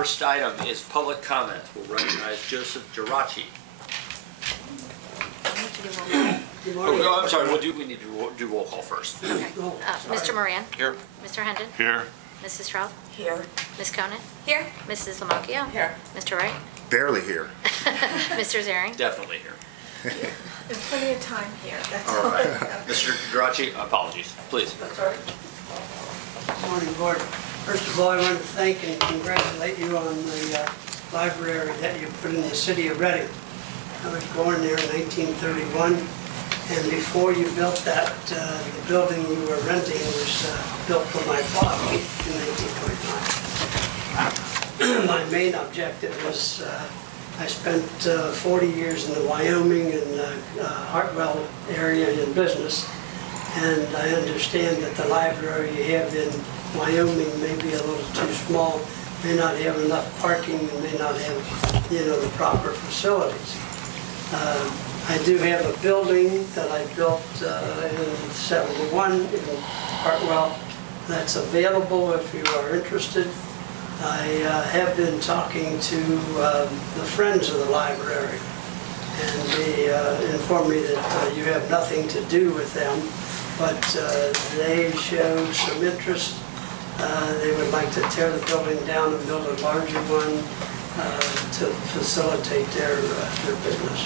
first item is public comment. We'll recognize Joseph Geraci. Oh, I'm sorry, we need to do roll call first. Okay. Mr. Moran? Here. Mr. Hendon? Here. Mrs. Straub? Here. Ms. Conant? Here. Mrs. Lamacchio? Here. Mr. Wright? Barely here. Mr. Zaring? Definitely here. There's plenty of time here. That's All right. Mr. Geraci, apologies, please. That's all right. Good morning, Board. First of all, I want to thank and congratulate you on the library that you put in the city of Reading. I was born there in 1931, and before you built that, the building you were renting was built for my father in 1929. My main objective was I spent 40 years in the Wyoming and Hartwell area in business, and I understand that the library you have in Wyoming may be a little too small, may not have enough parking, and may not have, the proper facilities. I do have a building that I built in '71 in Hartwell that's available if you are interested. I have been talking to the Friends of the Library, and they informed me that you have nothing to do with them, but they showed some interest. They would like to tear the building down and build a larger one to facilitate their business.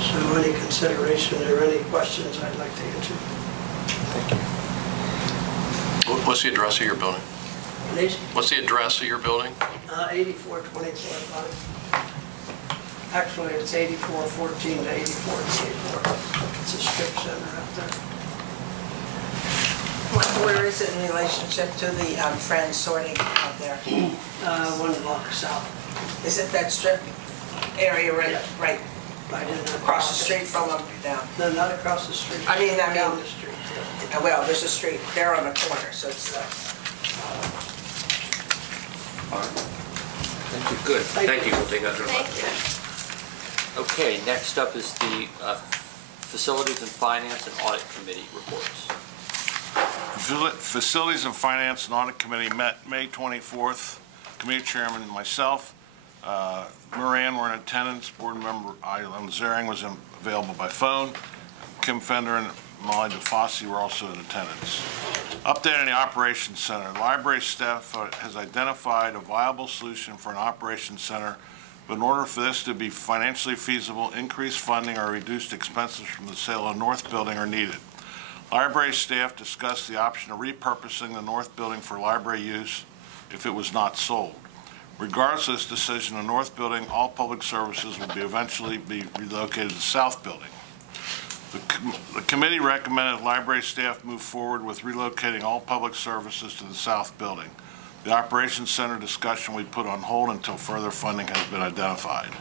So any consideration or any questions I'd like to answer. Thank you. What's the address of your building? Please? What's the address of your building? 8424. Actually, it's 8414 to 8424. It's a strip center out there. Where is it in relationship to the Friends sorting out there? 1 block south. Is it that strip area right Right in there. across the street from them down? No, not across the street. I mean, down the street. Yeah. Well, there's a street there on the corner, so it's All right. Thank you. Good. Thank you. We'll take that. Thank you. Okay, next up is the Facilities and Finance and Audit Committee reports. Facilities and Finance and Audit Committee met May 24th. Committee Chairman and myself, Moran were in attendance. Board member Alan Zaring was available by phone. Kim Fender and Molly DeFossi were also in attendance. Update on the Operations Center. The library staff has identified a viable solution for an operations center, but in order for this to be financially feasible, increased funding or reduced expenses from the sale of North Building are needed. Library staff discussed the option of repurposing the North Building for library use if it was not sold. Regardless of this decision, the North Building, all public services will eventually be relocated to the South Building. The committee recommended library staff move forward with relocating all public services to the South Building. The Operations Center discussion we put on hold until further funding has been identified.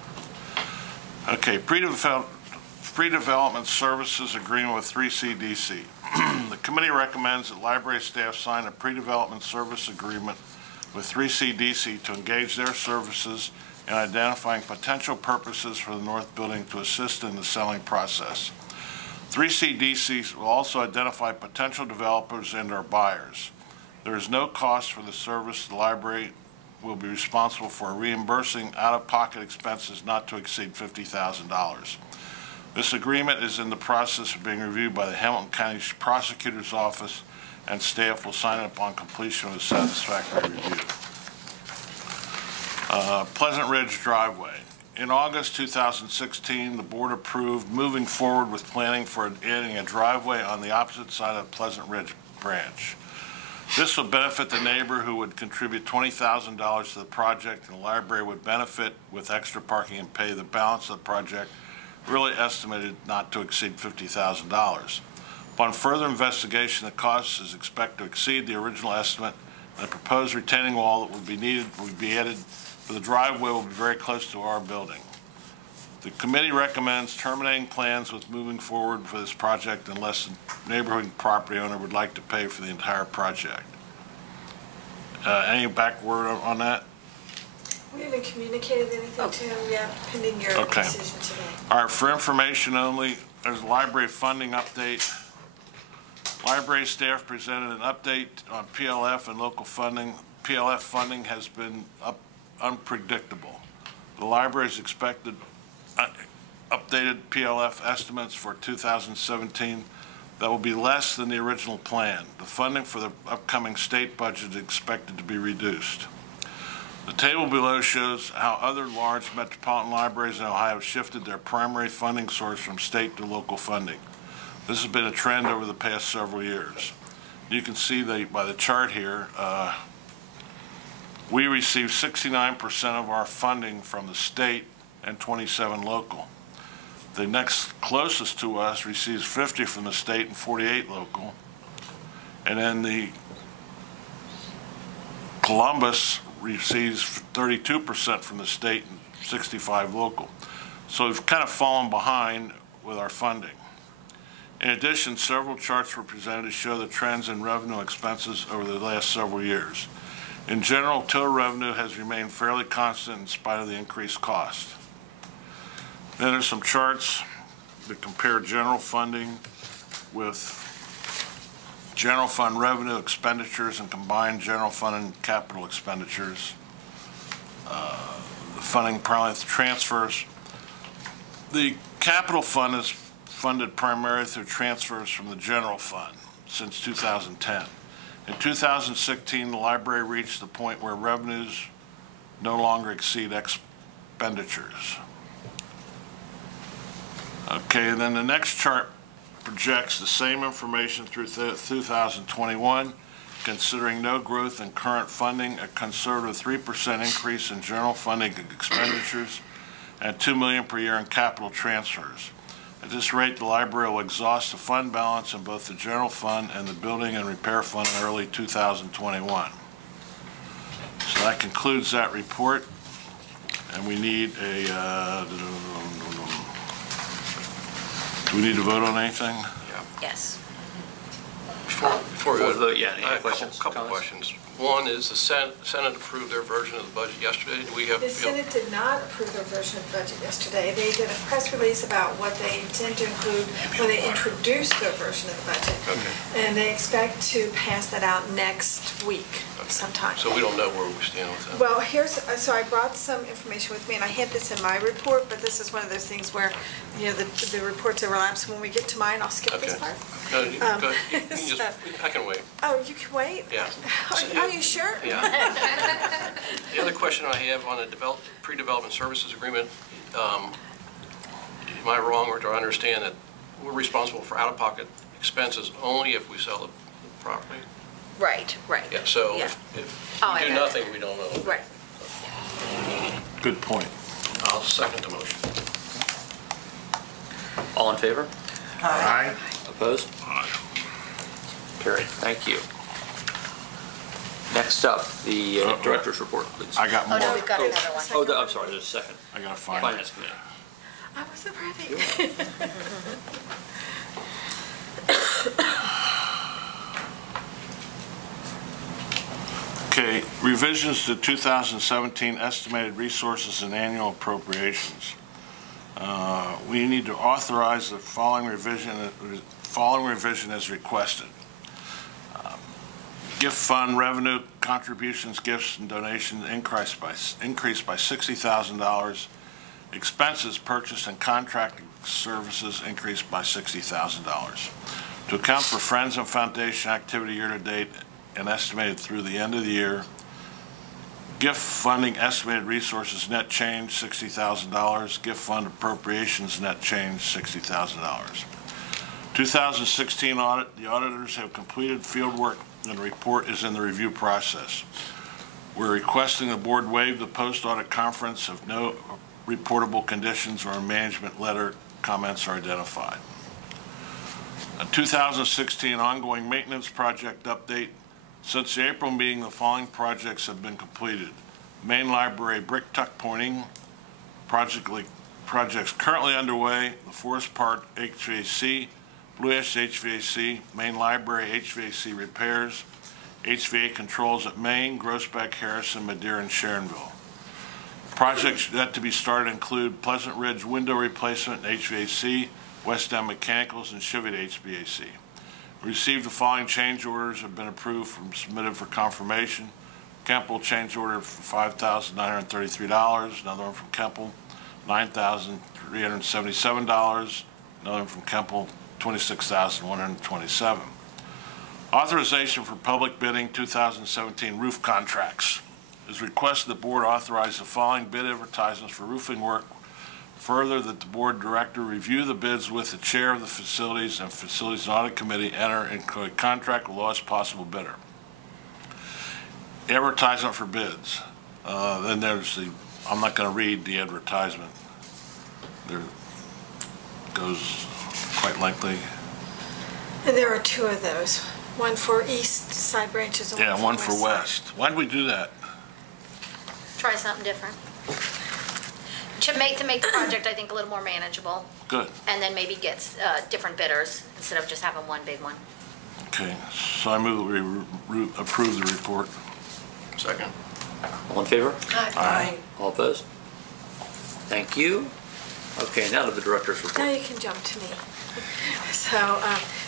Okay, pre-development services agreement with 3CDC. The committee recommends that library staff sign a pre-development service agreement with 3CDC to engage their services in identifying potential purposes for the North Building to assist in the selling process. 3CDC will also identify potential developers and or buyers. There is no cost for the service. The library will be responsible for reimbursing out-of-pocket expenses not to exceed $50,000. This agreement is in the process of being reviewed by the Hamilton County Prosecutor's Office, and staff will sign it upon completion of a satisfactory review. Pleasant Ridge driveway. In August 2016, the board approved moving forward with planning for adding a driveway on the opposite side of Pleasant Ridge branch. This will benefit the neighbor who would contribute $20,000 to the project, and the library would benefit with extra parking and pay the balance of the project, really estimated not to exceed $50,000. Upon further investigation, the cost is expected to exceed the original estimate, and the proposed retaining wall that would be needed would be added for the driveway will be very close to our building. The committee recommends terminating plans with moving forward for this project unless the neighborhood property owner would like to pay for the entire project. Any back word on that? We haven't communicated anything to him yet, pending your decision today. All right, for information only, there's a library funding update. Library staff presented an update on PLF and local funding. PLF funding has been unpredictable. The library's expected updated PLF estimates for 2017 that will be less than the original plan. The funding for the upcoming state budget is expected to be reduced. The table below shows how other large metropolitan libraries in Ohio have shifted their primary funding source from state to local funding. This has been a trend over the past several years. You can see by the chart here, we receive 69% of our funding from the state and 27 local. The next closest to us receives 50 from the state and 48 local. And then the Columbus receives 32% from the state and 65 local. So we've kind of fallen behind with our funding. In addition, several charts were presented to show the trends in revenue and expenses over the last several years. In general, total revenue has remained fairly constant in spite of the increased cost. Then there's some charts that compare general funding with general fund revenue expenditures and combined general fund and capital expenditures. The funding primarily through transfers. The capital fund is funded primarily through transfers from the general fund since 2010. In 2016, the library reached the point where revenues no longer exceed expenditures. Okay, and then the next chart projects the same information through 2021, considering no growth in current funding, a conservative 3% increase in general funding expenditures, and $2 million per year in capital transfers. At this rate, the library will exhaust the fund balance in both the general fund and the building and repair fund in early 2021. So that concludes that report, and we need a, do we need to vote on anything? Yes. Before we go to vote, yeah, any I have questions, a couple comments? questions. One is the Senate approved their version of the budget yesterday. Do we have? The Senate did not approve their version of the budget yesterday. They did a press release about what they intend to include when they introduce their version of the budget. Okay. And they expect to pass that out next week sometime. So we don't know where we stand with that. Well, so I brought some information with me, and I had this in my report, but this is one of those things where, you know, the reports overlap, so when we get to mine, I'll skip this Okay. part. No, you go ahead. You can just, so- I can wait. Oh, you can wait? Yeah. Are you sure? Yeah. The other question I have on the pre-development services agreement, am I wrong, or do I understand that we're responsible for out-of-pocket expenses only if we sell the property? Right, right. Yeah, so Yeah. if Oh, we I do know. nothing, we don't know. Right. Good point. I'll second the motion. All in favor? Aye. Opposed? Carried. Thank you. Next up, the director's report, please. I got Oh, more. no, we've got another one. Oh, I'm sorry, there's a second. I gotta find it. Finance Committee. I wasn't ready. Okay, revisions to 2017 estimated resources and annual appropriations. We need to authorize the following revision as requested. Gift fund revenue contributions, gifts, and donations increased by $60,000. Expenses purchased and contracted services increased by $60,000. To account for Friends and Foundation activity year-to-date and estimated through the end of the year, gift funding estimated resources net change $60,000. Gift fund appropriations net change $60,000. 2016 audit, the auditors have completed field work and the report is in the review process. We're requesting the board waive the post-audit conference if no reportable conditions or management letter comments are identified. A 2016 ongoing maintenance project update. Since the April meeting, the following projects have been completed. Main Library brick tuck pointing, projects currently underway, the Forest Park HVAC, Blue Ash HVAC, Main Library HVAC repairs, HVAC controls at Main, Groesbeck, Harrison, Madeira, and Sharonville. Projects yet to be started include Pleasant Ridge window replacement and HVAC, West End Mechanicals, and Cheviot HVAC. We received the following change orders have been approved and submitted for confirmation. Kemple, change order for $5,933. Another one from Kemple, $9,377. Another one from Kemple, $26,127. Authorization for public bidding 2017 roof contracts. It is requested the board authorize the following bid advertisements for roofing work. Further, that the board director review the bids with the chair of the Facilities and Facilities and Audit Committee, enter into a contract with the lowest possible bidder. Advertisement for bids. Then there's the, I'm not going to read the advertisement. There goes quite lengthy. And there are two of those, one for east side branches and Yeah, one for side. west. Why'd we do that? Try something different. To make the project, I think, a little more manageable, Good. and then maybe get different bidders instead of just having one big one. Okay, so I move that we approve the report. Second. All in favor? Aye. All opposed? Thank you. Okay, now to the director's Now report. you can jump to me. So,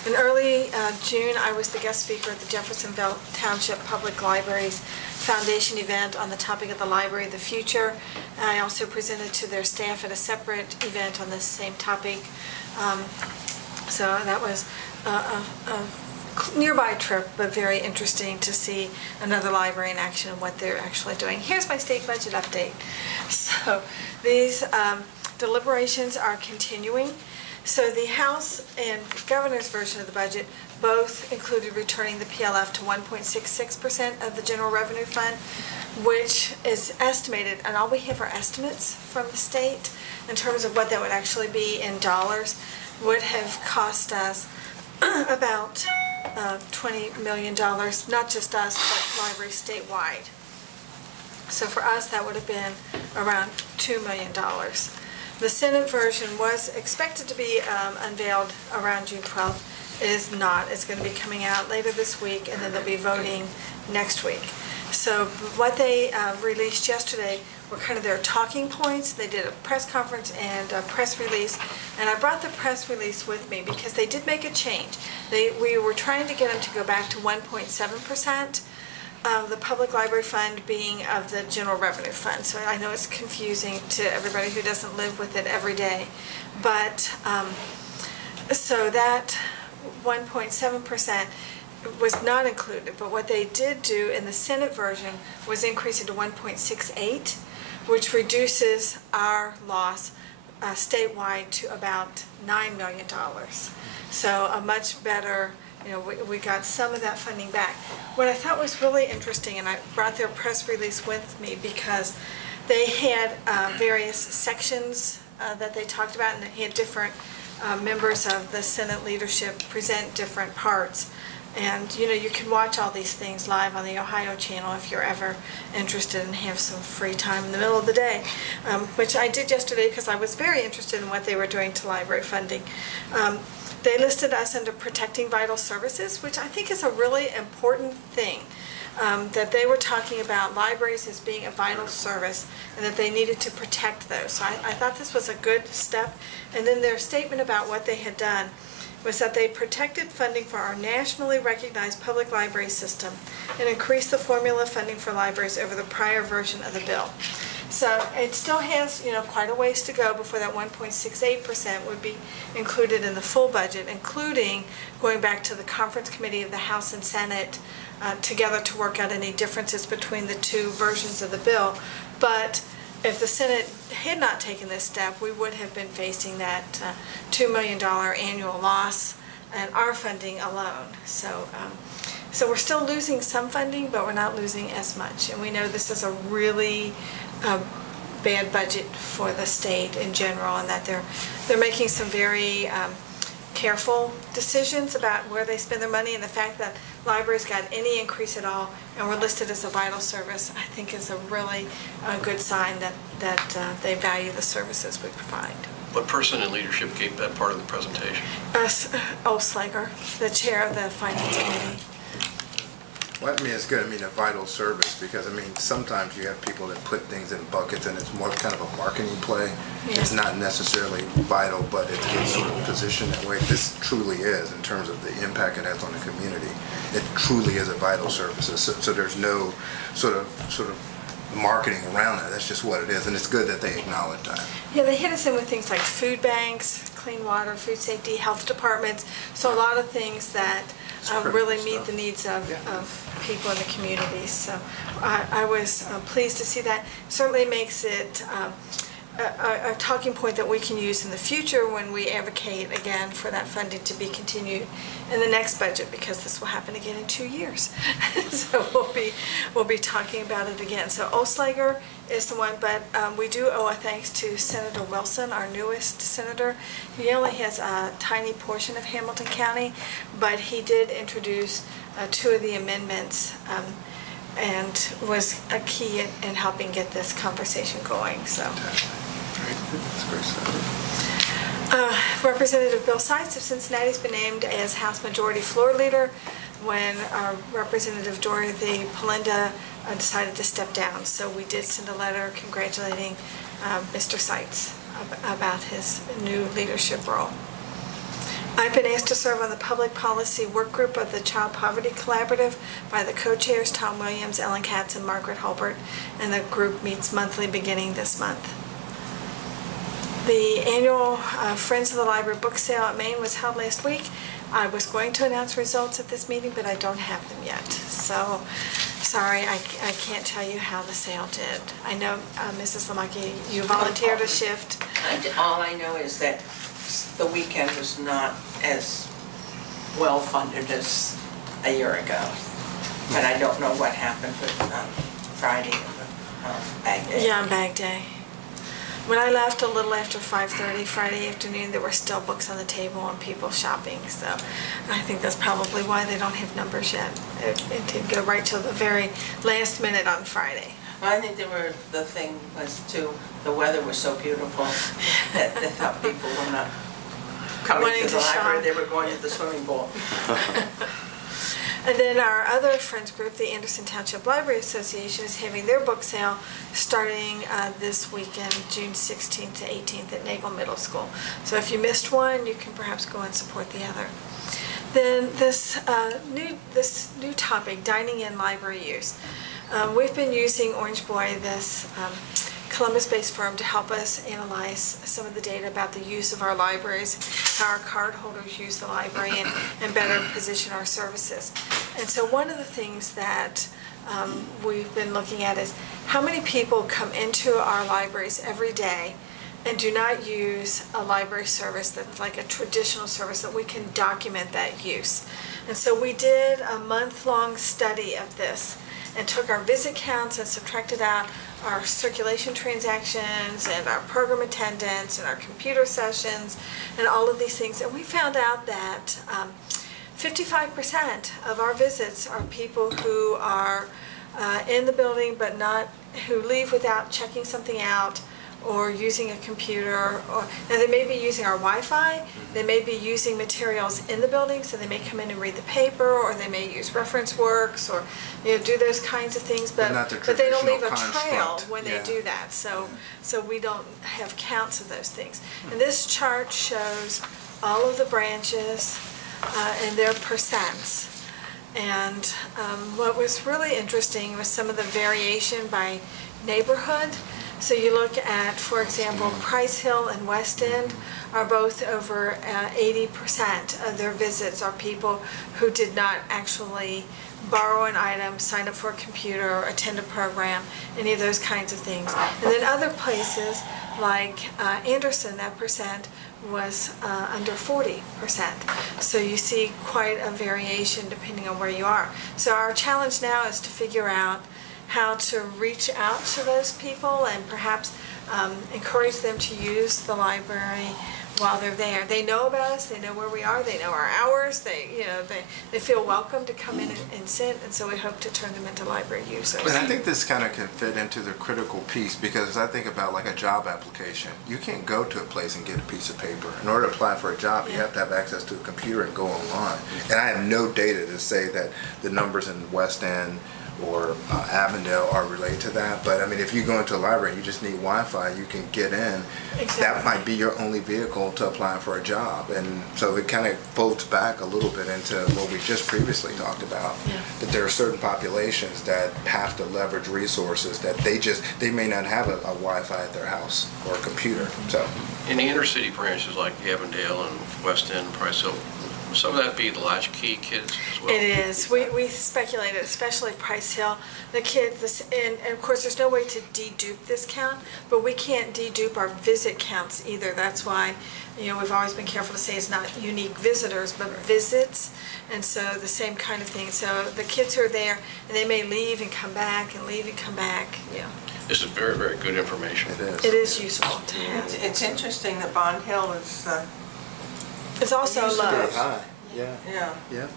in early June, I was the guest speaker at the Jeffersonville Township Public Library's Foundation event on the topic of the library of the future. I also presented to their staff at a separate event on this same topic. So that was a nearby trip, but very interesting to see another library in action and what they're actually doing. Here's my state budget update. So these deliberations are continuing. So the House and Governor's version of the budget both included returning the PLF to 1.66% of the general revenue fund, which is estimated, and all we have are estimates from the state in terms of what that would actually be in dollars, would have cost us about $20 million, not just us, but libraries statewide. So for us, that would have been around $2 million. The Senate version was expected to be unveiled around June 12th. It is not. It's going to be coming out later this week, and then they'll be voting next week. So what they released yesterday were kind of their talking points. They did a press conference and a press release, and I brought the press release with me because they did make a change. We were trying to get them to go back to 1.7%. Of the public library fund being of the general revenue fund. So I know it's confusing to everybody who doesn't live with it every day. But, so that 1.7% was not included. But what they did do in the Senate version was increase it to 1.68, which reduces our loss statewide to about $9 million. So a much better, you know, we got some of that funding back. What I thought was really interesting, and I brought their press release with me because they had various sections that they talked about, and they had different members of the Senate leadership present different parts. And, you know, you can watch all these things live on the Ohio channel if you're ever interested and have some free time in the middle of the day, which I did yesterday because I was very interested in what they were doing to library funding. They listed us under protecting vital services, which I think is a really important thing, that they were talking about libraries as being a vital service and that they needed to protect those. So I thought this was a good step. And then their statement about what they had done was that they protected funding for our nationally recognized public library system and increased the formula funding for libraries over the prior version of the bill. So it still has, you know, quite a ways to go before that 1.68% would be included in the full budget, including going back to the conference committee of the House and Senate together to work out any differences between the two versions of the bill. But if the Senate had not taken this step, we would have been facing that $2 million annual loss and our funding alone. So we're still losing some funding, but we're not losing as much. And we know this is a really bad budget for the state in general, and that they're making some very careful decisions about where they spend their money, and the fact that libraries got any increase at all and were listed as a vital service, I think is a really good sign that they value the services we provide. What person in leadership gave that part of the presentation? Oslager, the chair of the Finance Committee. Well, I mean, it's good. I mean, a vital service, because, I mean, sometimes you have people that put things in buckets and it's more kind of a marketing play. Yeah. It's not necessarily vital, but it gets sort of positioned that way. This truly is, in terms of the impact it has on the community. It truly is a vital service. So there's no sort of marketing around it. That's just what it is, and it's good that they acknowledge that. Yeah, they hit us in with things like food banks, clean water, food safety, health departments, so a lot of things that critical really meet stuff. the needs of people in the community. So I was pleased to see that. Certainly makes it a talking point that we can use in the future when we advocate again for that funding to be continued in the next budget, because this will happen again in 2 years. So we'll be talking about it again. So Oslager is the one, but we do owe a thanks to Senator Wilson, our newest senator. He only has a tiny portion of Hamilton County, but he did introduce 2 of the amendments and was a key in helping get this conversation going. So. That's great stuff. Representative Bill Seitz of Cincinnati has been named as House Majority Floor Leader when Representative Dorothy Palinda decided to step down. So we did send a letter congratulating Mr. Seitz about his new leadership role. I've been asked to serve on the Public Policy Work Group of the Child Poverty Collaborative by the co-chairs Tom Williams, Ellen Katz, and Margaret Hulbert, and the group meets monthly beginning this month. The annual Friends of the Library book sale at Maine was held last week. I was going to announce results at this meeting, but I don't have them yet. So, sorry, I can't tell you how the sale did. I know, Mrs. Lamaki, you volunteered a shift. All I know is that the weekend was not as well funded as a year ago. But I don't know what happened with Friday and Bag Day. Yeah, on Bag Day. When I left a little after 5:30 Friday afternoon, there were still books on the table and people shopping. So I think that's probably why they don't have numbers yet. It did go right till the very last minute on Friday. Well, I think the thing was too, the weather was so beautiful that they thought people were not coming Wanting to the to shop. library, they were going to the swimming pool. And then our other friends group, the Anderson Township Library Association, is having their book sale starting this weekend, June 16th to 18th at Nagle Middle School. So if you missed one, you can perhaps go and support the other. Then this new topic, dining in library use. We've been using Orange Boy, this Columbus-based firm, to help us analyze some of the data about the use of our libraries, how our cardholders use the library, and better position our services. And so one of the things that we've been looking at is how many people come into our libraries every day and do not use a library service that's like a traditional service, that we can document that use. And so we did a month-long study of this and took our visit counts and subtracted out our circulation transactions and our program attendance and our computer sessions and all of these things. And we found out that 55% of our visits are people who are in the building but who leave without checking something out or using a computer. Now they may be using our Wi-Fi, they may be using materials in the building, so they may come in and read the paper, or they may use reference works, or do those kinds of things, but not the they don't leave a traditional trail construct. when they Yeah. do that. So we don't have counts of those things. And this chart shows all of the branches and their percents. And what was really interesting was some of the variation by neighborhood. So you look at, for example, Price Hill and West End are both over 80% of their visits are people who did not actually borrow an item, sign up for a computer, or attend a program, any of those kinds of things. And then other places like Anderson, that percent was under 40%. So you see quite a variation depending on where you are. So our challenge now is to figure out how to reach out to those people and perhaps encourage them to use the library while they're there. They know about us, they know where we are, they know our hours, they feel welcome to come in and sit, and so we hope to turn them into library users. And I think this kind of can fit into the critical piece, because as I think about like a job application, you can't go to a place and get a piece of paper. In order to apply for a job, you have to have access to a computer and go online. And I have no data to say that the numbers in West End or Avondale are related to that, but I mean, if you go into a library and you just need Wi-Fi, you can get in. Exactly. That might be your only vehicle to apply for a job, and so it kind of folds back a little bit into what we just previously talked about. Yeah. That there are certain populations that have to leverage resources that they may not have a Wi-Fi at their house or a computer. So In the inner city branches like Avondale and West End, Price Hill, will some of that be the latchkey kids as well? It is. We speculated, especially Price Hill, the kids, and of course, there's no way to dedupe this count, but we can't dedupe our visit counts either. That's why, we've always been careful to say it's not unique visitors, but visits, and so the same kind of thing. So the kids who are there, and they may leave and come back, and leave and come back, This is very, very good information. it is. It is useful to have. It's interesting that Bond Hill is, It's also Used to low. Pretty high. Yeah. yeah. Yeah.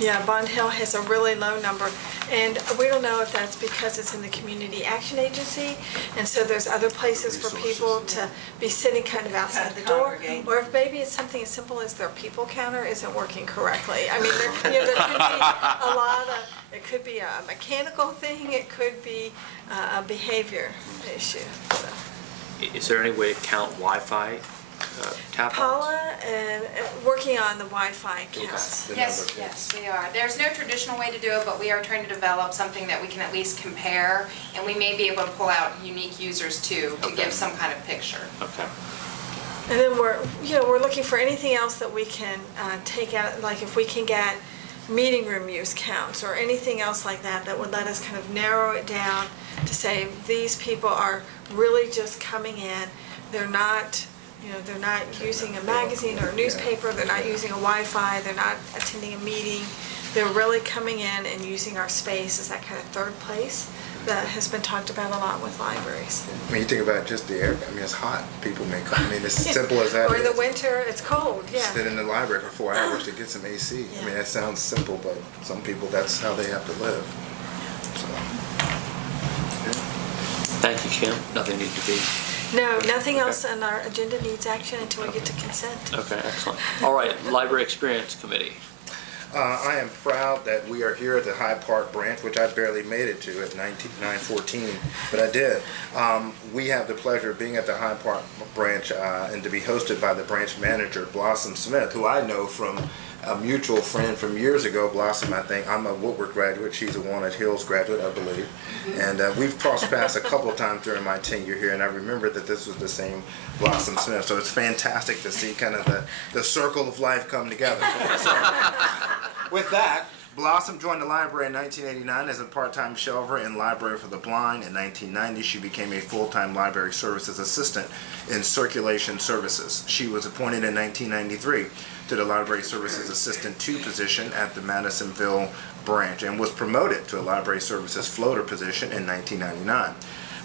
Yeah, Bond Hill has a really low number, and we don't know if that's because it's in the Community Action Agency, and so there's other places for people to be sitting kind of outside the door, Congregate. or if maybe it's something as simple as their people counter isn't working correctly. I mean, there could be a lot of, it could be a mechanical thing, it could be a behavior issue, so. Is there any way to count Wi-Fi tap-outs? Paula, working on the Wi-Fi counts. The Yes, number of yes, kids. we are. There's no traditional way to do it, but we are trying to develop something that we can at least compare, and we may be able to pull out unique users too, to Okay. give some kind of picture. Okay. And then we're looking for anything else that we can take out, like if we can get meeting room use counts or anything else like that, that would let us kind of narrow it down to say these people are really just coming in. They're not, they're not using a magazine or a newspaper. They're not using a Wi-Fi. They're not attending a meeting. They're really coming in and using our space as that kind of third place that has been talked about a lot with libraries. When you think about just the air, I mean, it's hot. People may come. I mean, it's as simple as that. Or in the is. winter, it's cold, yeah. Sit in the library for 4 hours to get some AC. I mean, Yeah. that sounds simple, but some people, that's how they have to live. So, Thank you, Kim. Nothing needs to be. No, nothing else on our agenda needs action until we get to consent. Okay, excellent. All right, Library Experience Committee. I am proud that we are here at the Hyde Park branch, which I barely made it to at 9:14, but I did. We have the pleasure of being at the Hyde Park branch and to be hosted by the branch manager, Blossom Smith, who I know from a mutual friend from years ago. Blossom, I think, I'm a Woodward graduate. She's a Walnut Hills graduate, I believe. And we've crossed paths a couple times during my tenure here, and I remember that this was the same Blossom Smith. So it's fantastic to see kind of the circle of life come together. So, with that, Blossom joined the library in 1989 as a part-time shelver in Library for the Blind. In 1990, she became a full-time library services assistant in circulation services. She was appointed in 1993 to the Library Services Assistant 2 position at the Madisonville branch and was promoted to a Library Services floater position in 1999.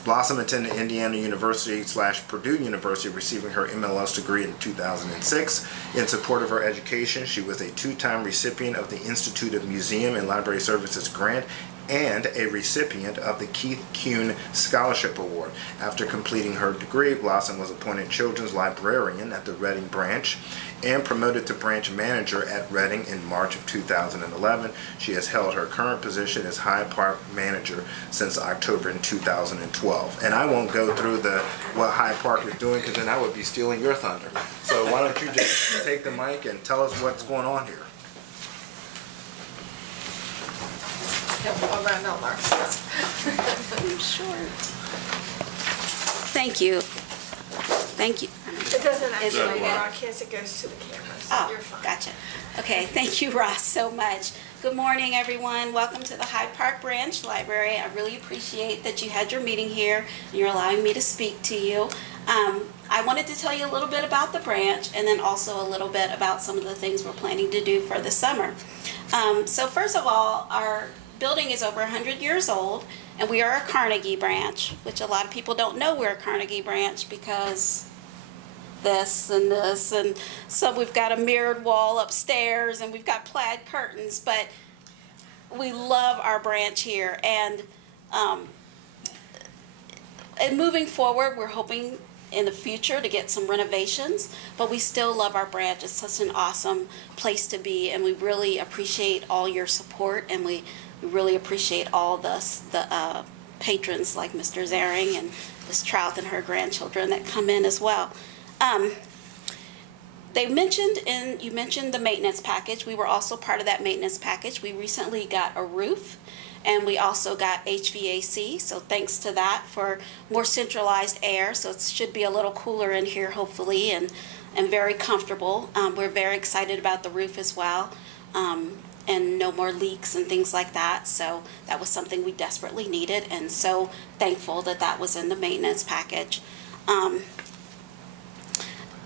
Blossom attended Indiana University / Purdue University, receiving her MLS degree in 2006. In support of her education, she was a 2-time recipient of the Institute of Museum and Library Services grant and a recipient of the Keith Kuhn Scholarship Award. After completing her degree, Blossom was appointed Children's Librarian at the Reading branch and promoted to branch manager at Reading in March of 2011. She has held her current position as Hyde Park manager since October in 2012. And I won't go through what Hyde Park is doing, because then I would be stealing your thunder. So why don't you just take the mic and tell us what's going on here? Around all our Thank you. Thank you. It doesn't Is it actually okay? broadcast, it goes to the camera, so Oh, you're fine. gotcha. Okay, thank you, Ross, so much. Good morning, everyone. Welcome to the Hyde Park Branch Library. I really appreciate that you had your meeting here and you're allowing me to speak to you. I wanted to tell you a little bit about the branch and then also a little bit about some of the things we're planning to do for the summer. So first of all, our building is over 100 years old, and we are a Carnegie branch, which a lot of people don't know we're a Carnegie branch because this and this, and so we've got a mirrored wall upstairs, and we've got plaid curtains, but we love our branch here, and moving forward, we're hoping in the future to get some renovations, but we still love our branch. It's such an awesome place to be, and we really appreciate all your support, and we really appreciate all the patrons like Mr. Zaring and Ms. Trouth and her grandchildren that come in as well. You mentioned the maintenance package. We were also part of that maintenance package. We recently got a roof, and we also got HVAC, so thanks to that for more centralized air, so it should be a little cooler in here hopefully, and very comfortable. We're very excited about the roof as well, and no more leaks and things like that, so that was something we desperately needed, and so thankful that that was in the maintenance package.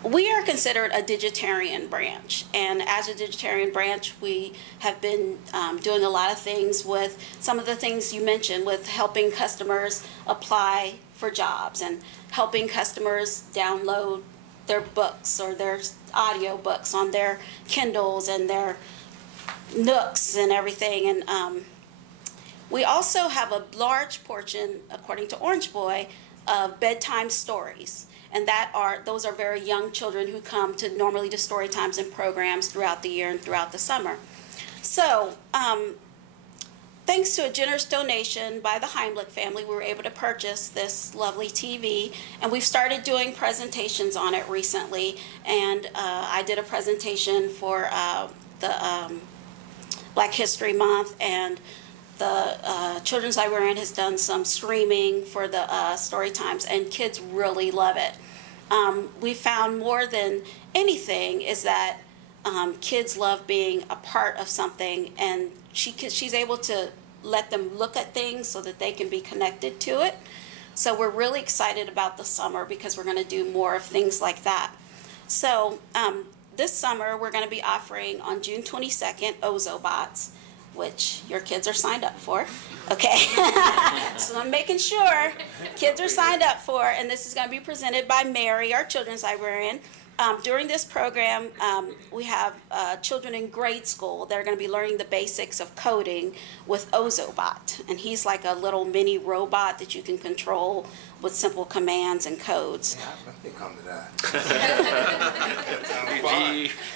We are considered a digitarian branch, and as a digitarian branch, we have been doing a lot of things with some of the things you mentioned, with helping customers apply for jobs and helping customers download their books or their audio books on their Kindles and their Nooks and everything. And we also have a large portion, according to Orange Boy, of bedtime stories. And those are very young children who come to normally to story times and programs throughout the year and throughout the summer. So, thanks to a generous donation by the Heimlich family, we were able to purchase this lovely TV, and we've started doing presentations on it recently. And I did a presentation for the Black History Month, and the Children's Librarian has done some streaming for the story times, and kids really love it. We found more than anything is that kids love being a part of something, and she's able to let them look at things so that they can be connected to it. So we're really excited about the summer because we're going to do more of things like that. So this summer we're going to be offering on June 22nd Ozobots, which your kids are signed up for, okay? So I'm making sure kids are signed up for, and this is going to be presented by Mary, our children's librarian. During this program, we have children in grade school that are going to be learning the basics of coding with Ozobot, and he's like a little mini robot that you can control with simple commands and codes. Yeah, I think come to that.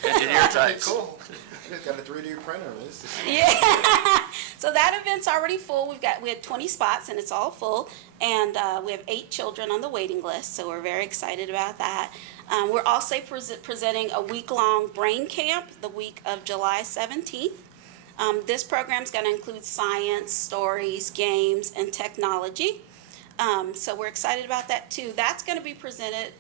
Engineer types. Cool. I just got a 3D printer. Yeah. So that event's already full. We had 20 spots, and it's all full. And we have 8 children on the waiting list, so we're very excited about that. We're also presenting a week-long brain camp the week of July 17th. This program's going to include science, stories, games, and technology. So we're excited about that too. That's going to be presented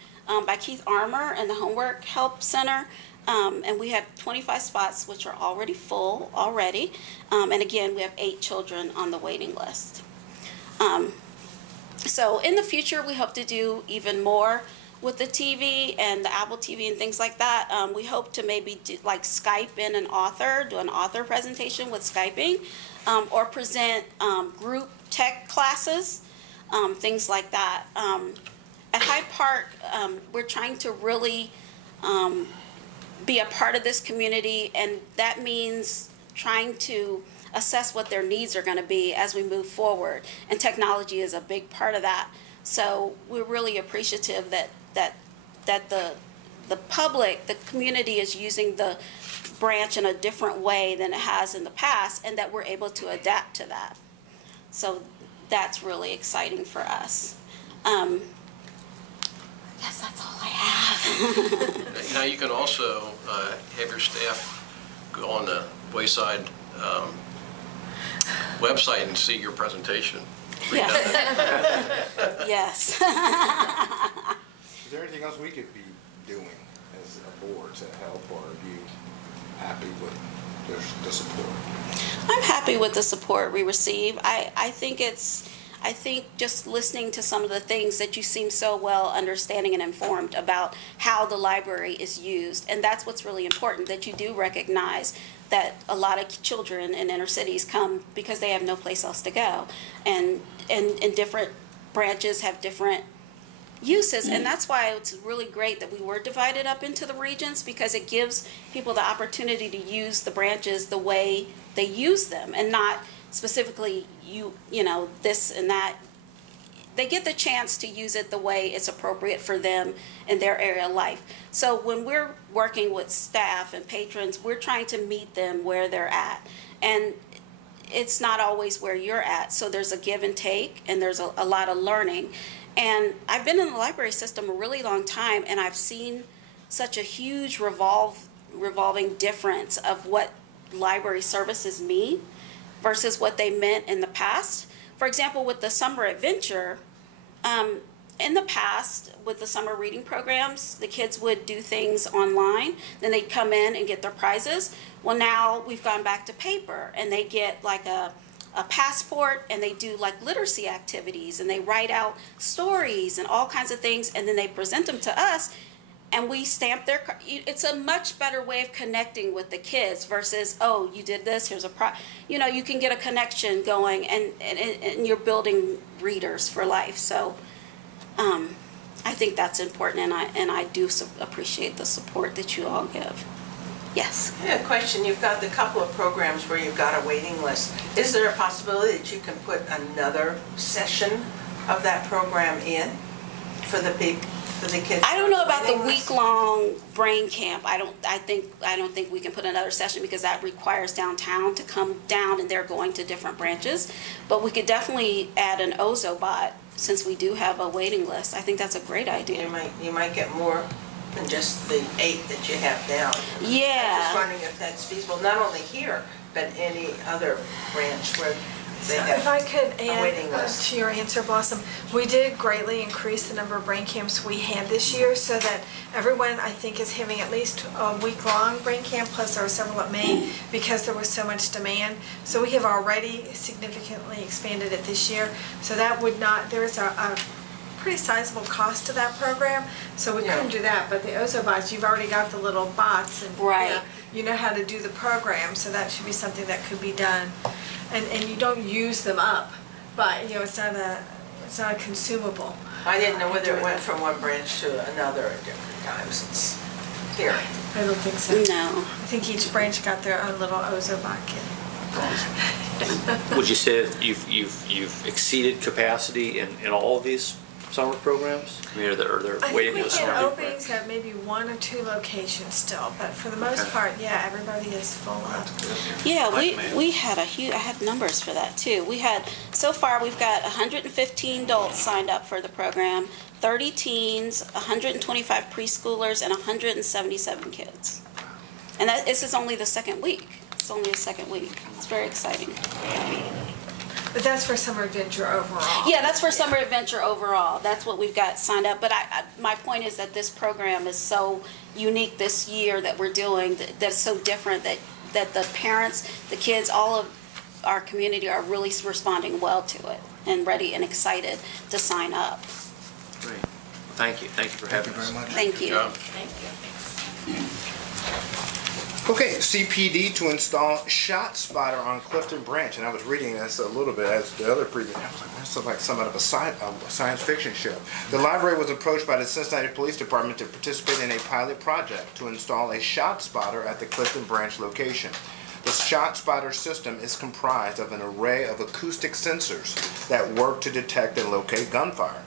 by Keith Armour and the Homework Help Center. And we have 25 spots, which are already full already. And again, we have 8 children on the waiting list. So in the future, we hope to do even more with the TV and the Apple TV and things like that. We hope to maybe do, like Skype in an author, do an author presentation with Skyping, or present group tech classes, things like that. At Hyde Park, we're trying to really be a part of this community, and that means trying to assess what their needs are going to be as we move forward, and technology is a big part of that. So we're really appreciative that the public, the community is using the branch in a different way than it has in the past, and that we're able to adapt to that. So that's really exciting for us. I guess that's all I have. Now, you can also have your staff go on the Wayside website and see your presentation. Yes. Yes. Is there anything else we could be doing as a board to help, or are you happy with the support? I'm happy with the support we receive. I think just listening to some of the things that you seem so well understanding and informed about how the library is used, and that's what's really important, that you do recognize that a lot of children in inner cities come because they have no place else to go, and different branches have different uses. And that's why it's really great that we were divided up into the regions, because it gives people the opportunity to use the branches the way they use them, and not specifically you know, this and that. They get the chance to use it the way it's appropriate for them in their area of life. So when we're working with staff and patrons, we're trying to meet them where they're at. And it's not always where you're at. So there's a give and take, and there's a lot of learning. And I've been in the library system a really long time, and I've seen such a huge revolving difference of what library services mean versus what they meant in the past. For example, with the summer adventure, in the past, with the summer reading programs, the kids would do things online, then they'd come in and get their prizes. Well, now we've gone back to paper, and they get like a passport, and they do like literacy activities, and they write out stories and all kinds of things, and then they present them to us, and we stamp their. It's a much better way of connecting with the kids versus, oh, you did this, here's a you know, you can get a connection going, and you're building readers for life. So I think that's important, and I do appreciate the support that you all give. Yes. I have a question. You've got the couple of programs where you've got a waiting list. Is there a possibility that you can put another session of that program in for the people? The kids. I don't know about the week-long brain camp. I don't think we can put another session, because that requires downtown to come down, and they're going to different branches. But we could definitely add an Ozobot, since we do have a waiting list. I think that's a great idea. You might get more than just the 8 that you have now. Yeah. I'm just wondering if that's feasible, not only here, but any other branch where they have If I could a waiting add list. to your answer, Blossom, we did greatly increase the number of brain camps we had this year, so that everyone, I think, is having at least a week-long brain camp, plus there were several at May, because there was so much demand. So we have already significantly expanded it this year. So that would not, there's a pretty sizable cost to that program, so we couldn't do that. But the Ozobots, you've already got the little bots, and Right. you know how to do the program, so that should be something that could be done. And you don't use them up, but you know, it's not a consumable. I didn't know whether it went from one branch to another at different times. It's here. I don't think so. No. I think each branch got their own little Ozobot kit. Would you say that you've exceeded capacity in all of these summer programs? I mean, are there I waiting think lists? we had openings at maybe 1 or 2 locations still, but for the most part, yeah, everybody is full up. Yeah, we had I have numbers for that too. So far we've got 115 adults signed up for the program, 30 teens, 125 preschoolers, and 177 kids. And this is only the second week. It's only the second week. It's very exciting. But that's for Summer Adventure overall. Yeah, that's for Summer Adventure overall. That's what we've got signed up. But my point is that this program is so unique this year that we're doing, that's so different, that the parents, the kids, all of our community are really responding well to it and ready and excited to sign up. Great. Thank you. Thank you for having us. Thank you. Thank you. Okay, CPD to install Shot Spotter on Clifton Branch, and I was reading this a little bit as the other previous. I was like, that's like somewhat of a science fiction show. The library was approached by the Cincinnati Police Department to participate in a pilot project to install a Shot Spotter at the Clifton Branch location. The Shot Spotter system is comprised of an array of acoustic sensors that work to detect and locate gunfire.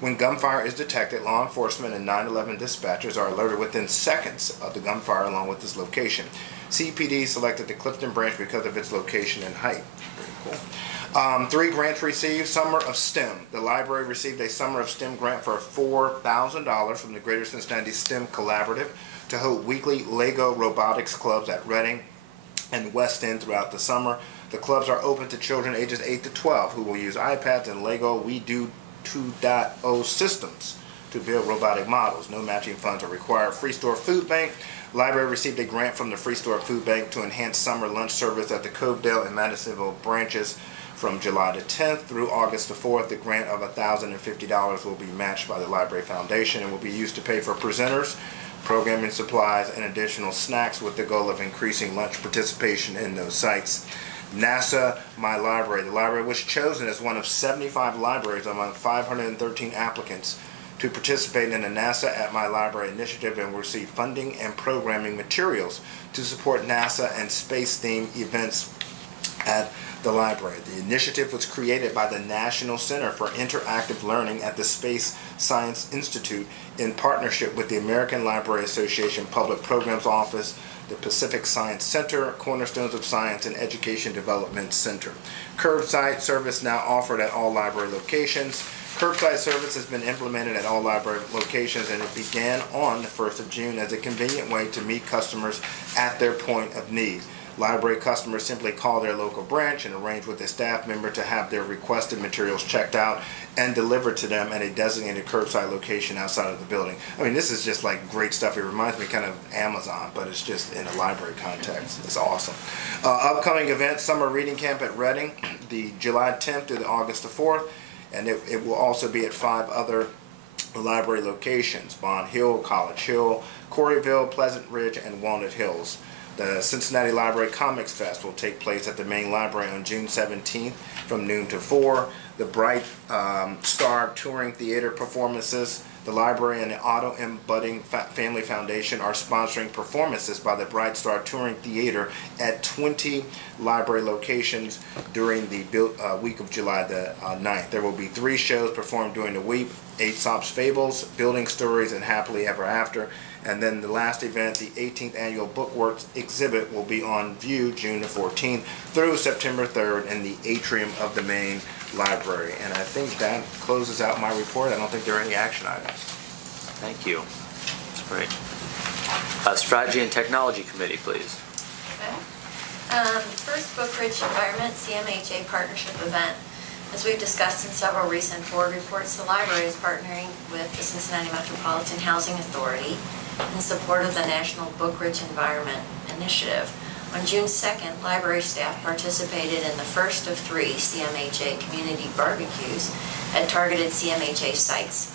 When gunfire is detected, law enforcement and 911 dispatchers are alerted within seconds of the gunfire along with its location. CPD selected the Clifton Branch because of its location and height. Very cool. 3 grants received. Summer of STEM. The library received a Summer of STEM grant for $4,000 from the Greater Cincinnati STEM Collaborative to hold weekly LEGO robotics clubs at Reading and West End throughout the summer. The clubs are open to children ages 8 to 12 who will use iPads and LEGO WeDo 2.0 systems to build robotic models. No matching funds are required. Free Store Food Bank. Library received a grant from the Free Store Food Bank to enhance summer lunch service at the Covedale and Madisonville branches from July the 10th through August the 4th. The grant of $1,050 will be matched by the Library Foundation and will be used to pay for presenters, programming supplies, and additional snacks with the goal of increasing lunch participation in those sites. NASA My Library. The library was chosen as one of 75 libraries among 513 applicants to participate in the NASA at My Library initiative and will receive funding and programming materials to support NASA and space-themed events at the library. The initiative was created by the National Center for Interactive Learning at the Space Science Institute in partnership with the American Library Association Public Programs Office, the Pacific Science Center, Cornerstones of Science, and Education Development Center. Curbside service now offered at all library locations. Curbside service has been implemented at all library locations, and it began on the 1st of June as a convenient way to meet customers at their point of need. Library customers simply call their local branch and arrange with a staff member to have their requested materials checked out and delivered to them at a designated curbside location outside of the building. I mean, this is just like great stuff. It reminds me kind of Amazon, but it's just in a library context. It's awesome. Upcoming events, Summer Reading Camp at Reading, the July 10th through the August the 4th, and it will also be at 5 other library locations: Bond Hill, College Hill, Coreyville, Pleasant Ridge, and Walnut Hills. The Cincinnati Library Comics Fest will take place at the main library on June 17th from noon to 4. The Bright Star Touring Theater performances. The library and the Otto M. Budding Family Foundation are sponsoring performances by the Bright Star Touring Theater at 20 library locations during the week of July the 9th. There will be 3 shows performed during the week: Aesop's Fables, Building Stories, and Happily Ever After. And then the last event, the 18th Annual Bookworks exhibit, will be on view June the 14th through September 3rd in the atrium of the main library. And I think that closes out my report. I don't think there are any action items. Thank you. That's great. Strategy and Technology Committee, please. Okay. First, Bookridge Environment CMHA Partnership Event. As we've discussed in several recent board reports, the library is partnering with the Cincinnati Metropolitan Housing Authority in support of the National Bookridge Environment Initiative. On June 2nd, library staff participated in the first of 3 CMHA community barbecues at targeted CMHA sites.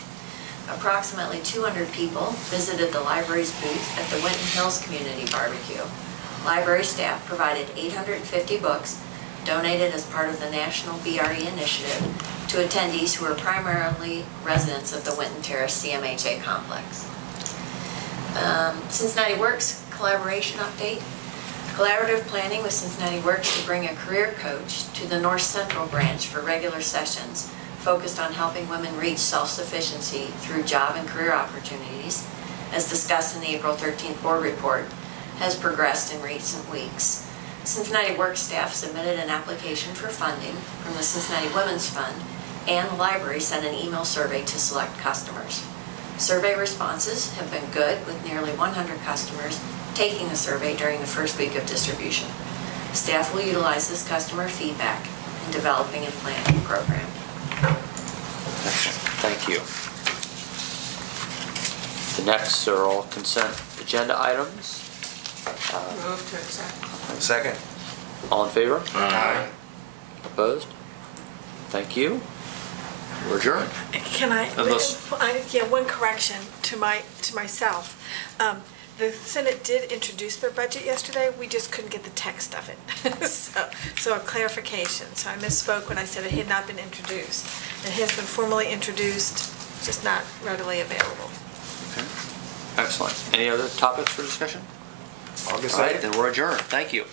Approximately 200 people visited the library's booth at the Winton Hills Community Barbecue. Library staff provided 850 books donated as part of the National BRE Initiative to attendees who are primarily residents of the Winton Terrace CMHA complex. Cincinnati Works collaboration update. Collaborative planning with Cincinnati Works to bring a career coach to the North Central branch for regular sessions focused on helping women reach self-sufficiency through job and career opportunities, as discussed in the April 13th board report, has progressed in recent weeks. Cincinnati Works staff submitted an application for funding from the Cincinnati Women's Fund, and the library sent an email survey to select customers. Survey responses have been good, with nearly 100 customers taking the survey during the first week of distribution. Staff will utilize this customer feedback in developing and planning the program. Excellent. Thank you. The next are all consent agenda items. Move to accept. Second. All in favor? Aye. Opposed? Thank you. We're adjourned. Can I, yeah, one correction to myself. The Senate did introduce their budget yesterday, we just couldn't get the text of it. So a clarification. So I misspoke when I said it had not been introduced. It has been formally introduced, just not readily available. Okay. Excellent. Any other topics for discussion? August All right, 8th. then we're adjourned. Thank you.